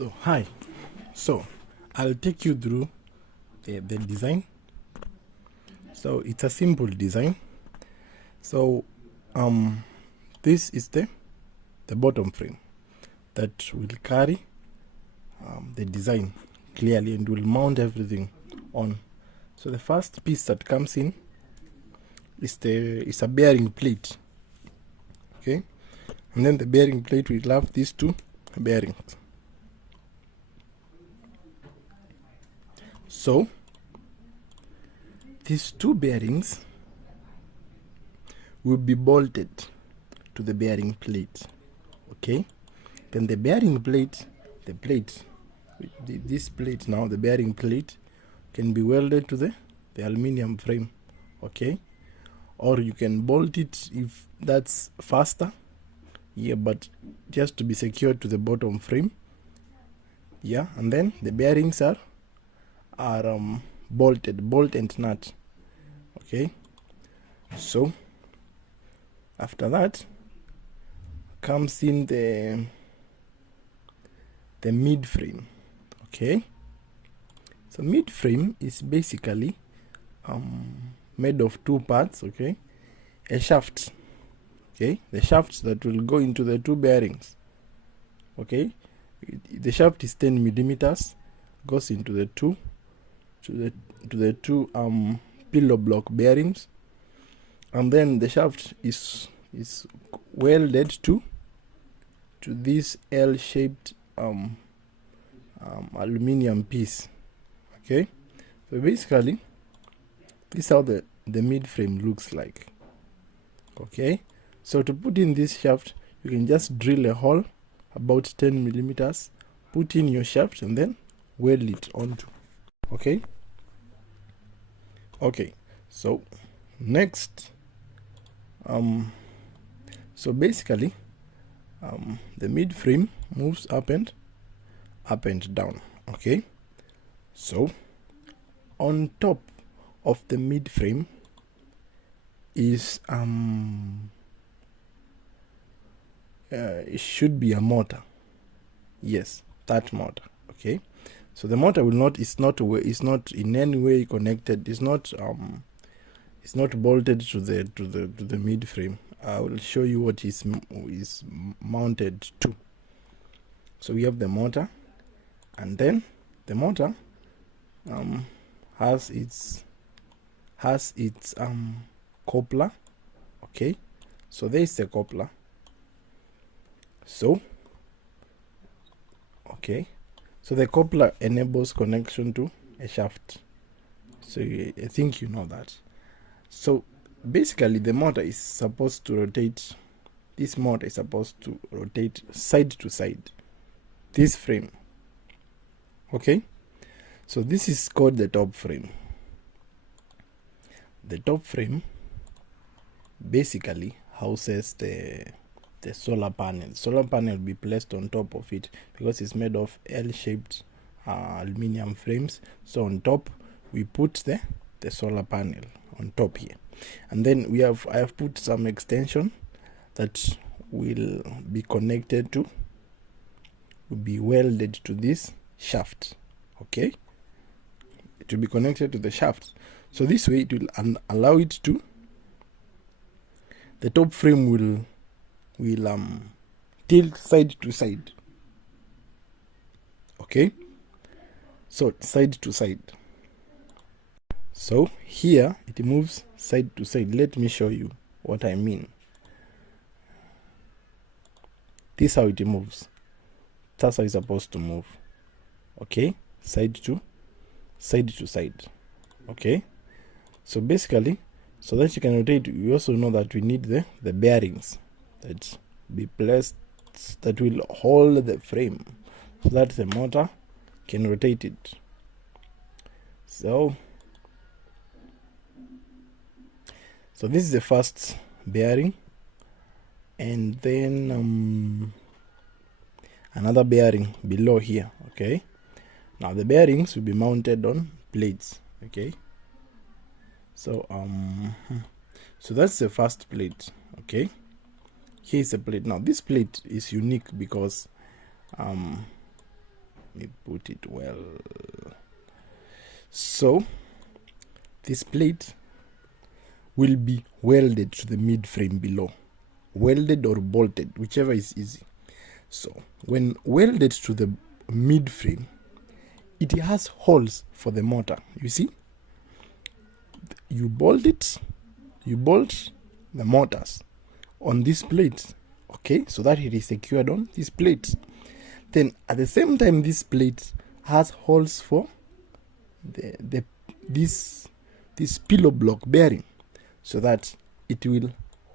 So hi, so I'll take you through the design. So it's a simple design. So this is the bottom frame that will carry the design clearly and will mount everything on. So the first piece that comes in is a bearing plate, okay, and then the bearing plate will have these two bearings. So these two bearings will be bolted to the bearing plate, okay. Then the bearing plate, this plate now, the bearing plate can be welded to the aluminium frame, okay, or you can bolt it if that's faster, yeah, but just to be secured to the bottom frame, yeah. And then the bearings are bolted, bolt and nut, okay. So after that comes in the mid frame, okay. So mid frame is basically made of two parts, okay. A shaft, okay, the shafts that will go into the two bearings, okay. The shaft is 10 millimeters, goes into the two pillow block bearings, and then the shaft is welded to this L-shaped aluminium piece, okay. So basically this is how the mid frame looks like, okay. So to put in this shaft, you can just drill a hole about 10 millimeters, put in your shaft, and then weld it onto, okay. So next, so basically the mid frame moves up and down, okay. So on top of the mid frame is it should be a motor, yes, that motor, okay. So the motor is not in any way connected, it's not bolted to the mid frame. I will show you what is mounted to. So we have the motor, and then the motor has its coupler, okay. So there is the coupler. So okay, so the coupler enables connection to a shaft. So I think you know that. So basically the motor is supposed to rotate, this motor is supposed to rotate side to side this frame, okay. So this is called the top frame. The top frame basically houses the solar panel. Solar panel will be placed on top of it because it's made of L-shaped aluminium frames. So on top we put the solar panel on top here, and then I have put some extension that will be connected to, will be welded to this shaft, okay. It will be connected to the shaft, so this way it will allow it to, the top frame will tilt side to side, okay. So side to side, so here it moves side to side. Let me show you what I mean. This is how it moves, that's how it's supposed to move, okay. Side to side, okay. So basically, so that you can rotate, you also know that we need the bearings that be placed, that will hold the frame so that the motor can rotate it. So this is the first bearing, and then another bearing below here, okay. Now the bearings will be mounted on plates, okay. So so that's the first plate, okay. Here is a plate. Now this plate is unique because Let me put it well. So this plate will be welded to the mid frame below, welded or bolted, whichever is easy. So when welded to the mid frame, it has holes for the motor. You see, you bolt the motors on this plate, okay, so that it is secured on this plate. Then at the same time, this plate has holes for this pillow block bearing, so that it will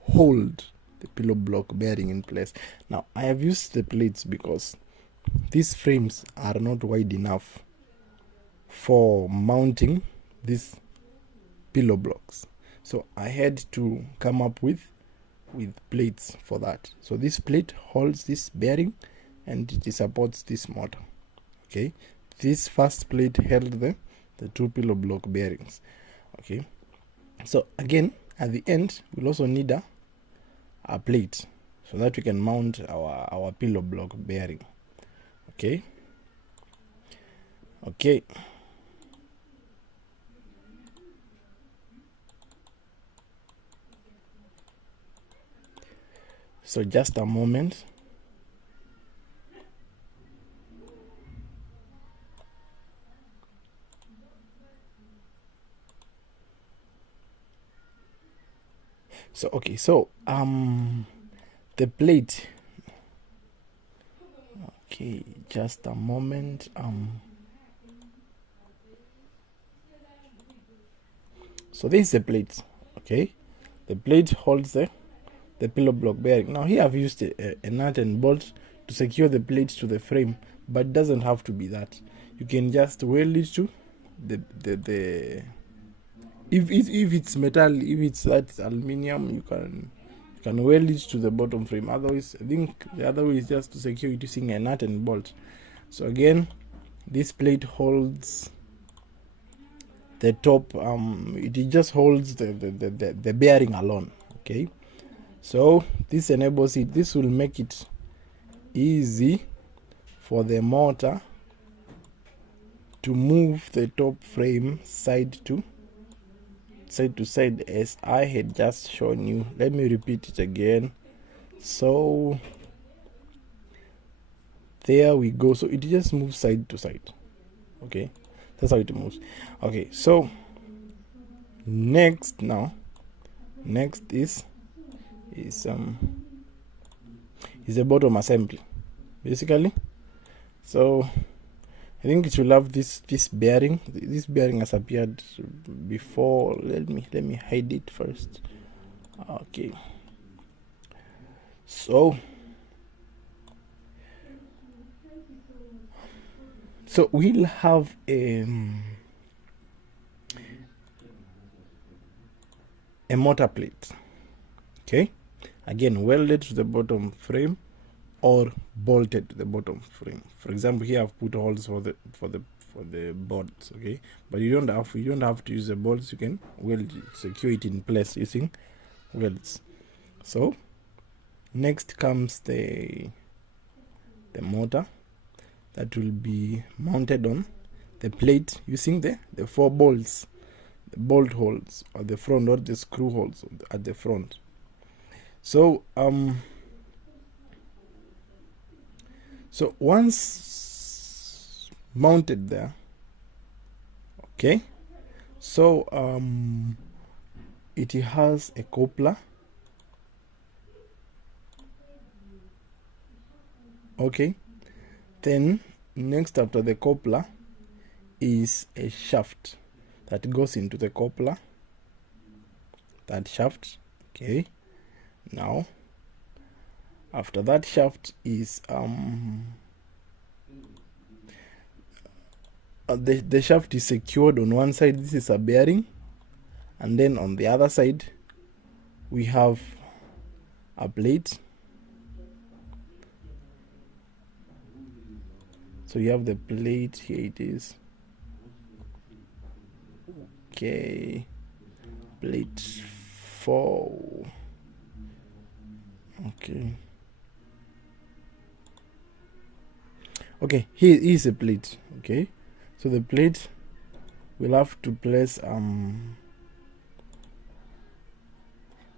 hold the pillow block bearing in place. Now I have used the plates because these frames are not wide enough for mounting these pillow blocks, so I had to come up with plates for that. So this plate holds this bearing and it supports this motor. Okay, this first plate held the two pillow block bearings. Okay, so again at the end we'll also need a plate so that we can mount our pillow block bearing. Okay, so just a moment. So okay, so the plate, okay, just a moment. So this is the plate. Okay, the plate holds the pillow block bearing. Now here I've used a nut and bolt to secure the plate to the frame, but it doesn't have to be that. You can just weld it to the if it's metal, if it's that aluminium, you can weld it to the bottom frame. Otherwise, I think the other way is just to secure it using a nut and bolt. So again, this plate holds the top, it just holds the bearing alone. Okay, so this enables it, this will make it easy for the motor to move the top frame side to side as I had just shown you. Let me repeat it again. So there we go. So it just moves side to side. Okay, that's how it moves. Okay, so next is the bottom assembly basically. So I think it will have this bearing. This bearing has appeared before. Let me hide it first. Okay, so we'll have a motor plate. Okay, again welded to the bottom frame or bolted to the bottom frame. For example, here I've put holes for the bolts. Okay, but you don't have to use the bolts. You can weld it, secure it in place using welds. So next comes the motor that will be mounted on the plate using the 4 bolts, the bolt holes at the front, or the screw holes at the front. So so once mounted there, okay, so it has a coupler. Okay, then next after the coupler is a shaft that goes into the coupler, that shaft. Okay, now after that shaft is the shaft is secured on one side. This is a bearing, and then on the other side we have a plate. So you have the plate, here it is. Okay, plate 4. Okay, here is a plate. Okay, so the plate we'll have to place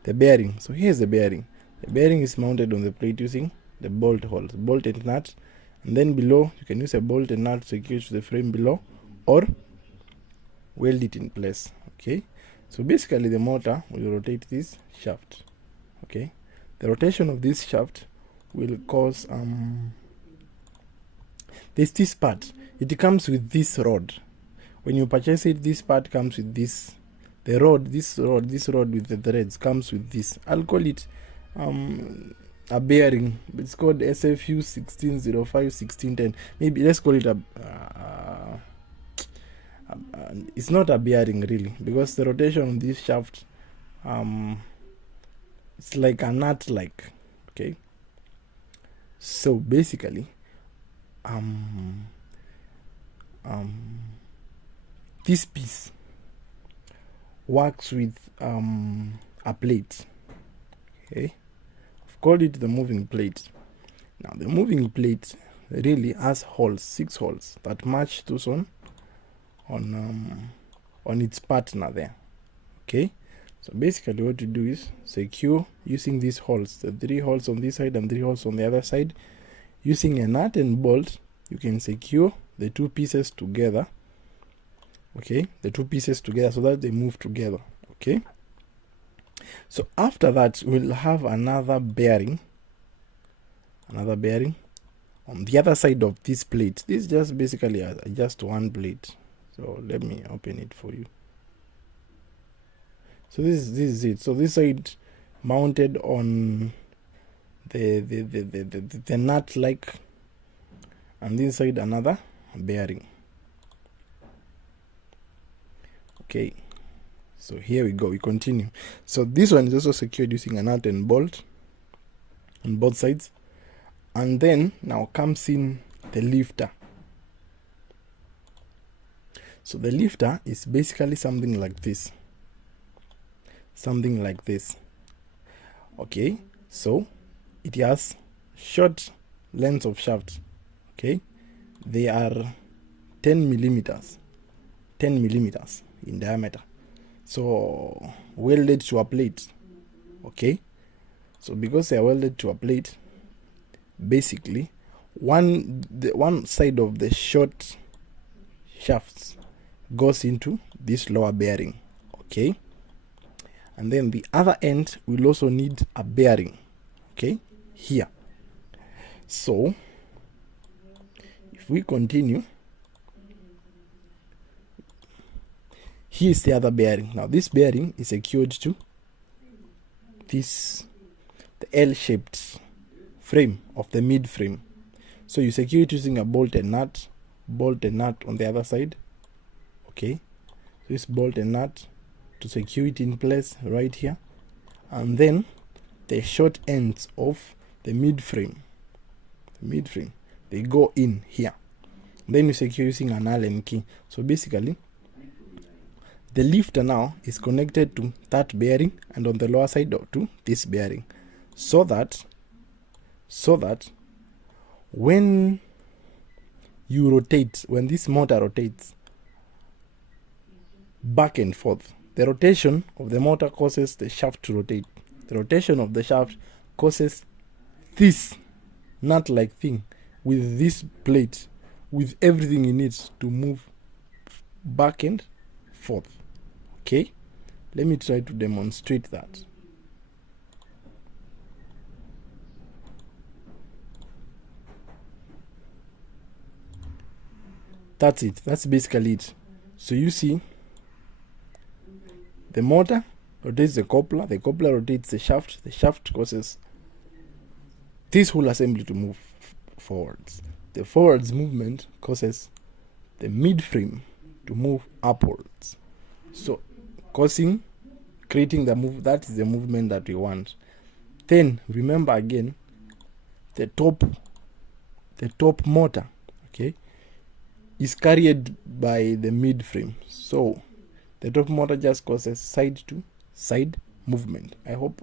the bearing. So here's the bearing. The bearing is mounted on the plate using the bolt holes, bolt and nut, and then below you can use a bolt and nut to secure to the frame below or weld it in place. Okay, so basically the motor will rotate this shaft. Okay, the rotation of this shaft will cause there's this part. It comes with this rod. When you purchase it, this part comes with this. The rod, this rod with the threads comes with this. I'll call it a bearing. It's called SFU 1605 1610. Maybe let's call it it's not a bearing really, because the rotation of this shaft it's like a nut like. Okay, so basically this piece works with a plate. Okay, I've called it the moving plate. Now the moving plate really has holes, 6 holes that match those on its partner there. Okay, so basically what you do is secure using these holes, the 3 holes on this side and 3 holes on the other side. Using a nut and bolt, you can secure the 2 pieces together. Okay, the 2 pieces together so that they move together. Okay, so after that we'll have another bearing on the other side of this plate. This is just basically just one plate. So let me open it for you. So this is it. So this side mounted on the nut like, and this side another bearing. Okay, so here we go, we continue. So this one is also secured using a nut and bolt on both sides, and then now comes in the lifter. So the lifter is basically something like this, okay, so it has short lengths of shaft. Okay, they are 10 millimeters in diameter, so welded to a plate. Okay, so because they are welded to a plate, basically one side of the short shafts goes into this lower bearing. Okay, and then the other end will also need a bearing. Okay, here. So if we continue, here's the other bearing. Now this bearing is secured to the L-shaped frame of the mid frame. So you secure it using a bolt and nut on the other side. Okay, this bolt and nut to secure it in place right here, and then the short ends of the mid frame, they go in here. Then you secure using an Allen key. So basically the lifter now is connected to that bearing and on the lower side to this bearing, so that when you rotate, when this motor rotates back and forth, the rotation of the motor causes the shaft to rotate. The rotation of the shaft causes this nut-like thing with this plate, with everything in it, to move back and forth. Okay, let me try to demonstrate that. That's it. That's basically it. So you see, the motor rotates the coupler rotates the shaft causes this whole assembly to move forwards. The forwards movement causes the mid frame to move upwards, so creating the move. That is the movement that we want. Then remember again, the top motor, okay, is carried by the mid frame, so the top motor just causes side to side movement. I hope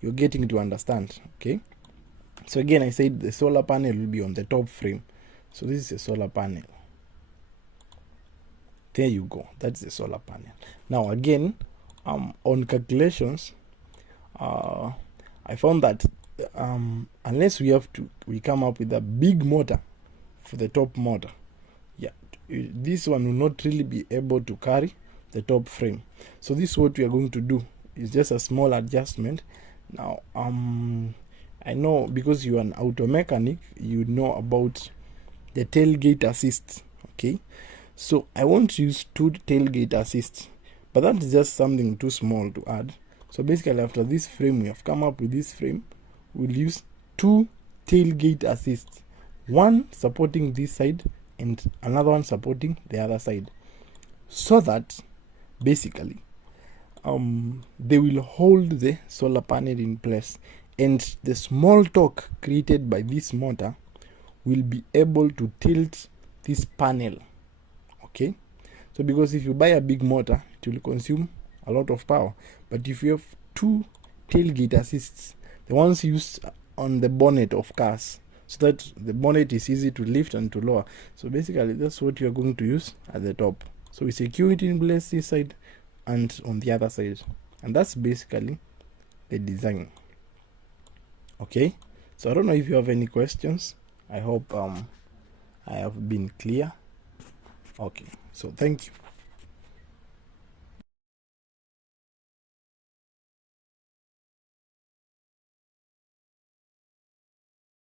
you're getting to understand. Okay, So again, I said the solar panel will be on the top frame. So this is a solar panel. There you go, that's the solar panel. Now again, on calculations, I found that unless we come up with a big motor for the top motor, yeah, this one will not really be able to carry the top frame. So this is what we are going to do. It's just a small adjustment. Now I know because you are an auto mechanic, you know about the tailgate assist. Okay, so I want to use 2 tailgate assists, but that is just something too small to add. So basically, after this frame, we have come up with this frame. We'll use 2 tailgate assists, one supporting this side and another one supporting the other side, so that basically they will hold the solar panel in place, and the small torque created by this motor will be able to tilt this panel. Okay, so because if you buy a big motor, it will consume a lot of power, but if you have 2 tailgate assists, the ones used on the bonnet of cars, so that the bonnet is easy to lift and to lower. So basically that's what you are going to use at the top. So we secure it in place this side and on the other side, and that's basically the design. Okay, so I don't know if you have any questions. I hope I have been clear. Okay, so thank you.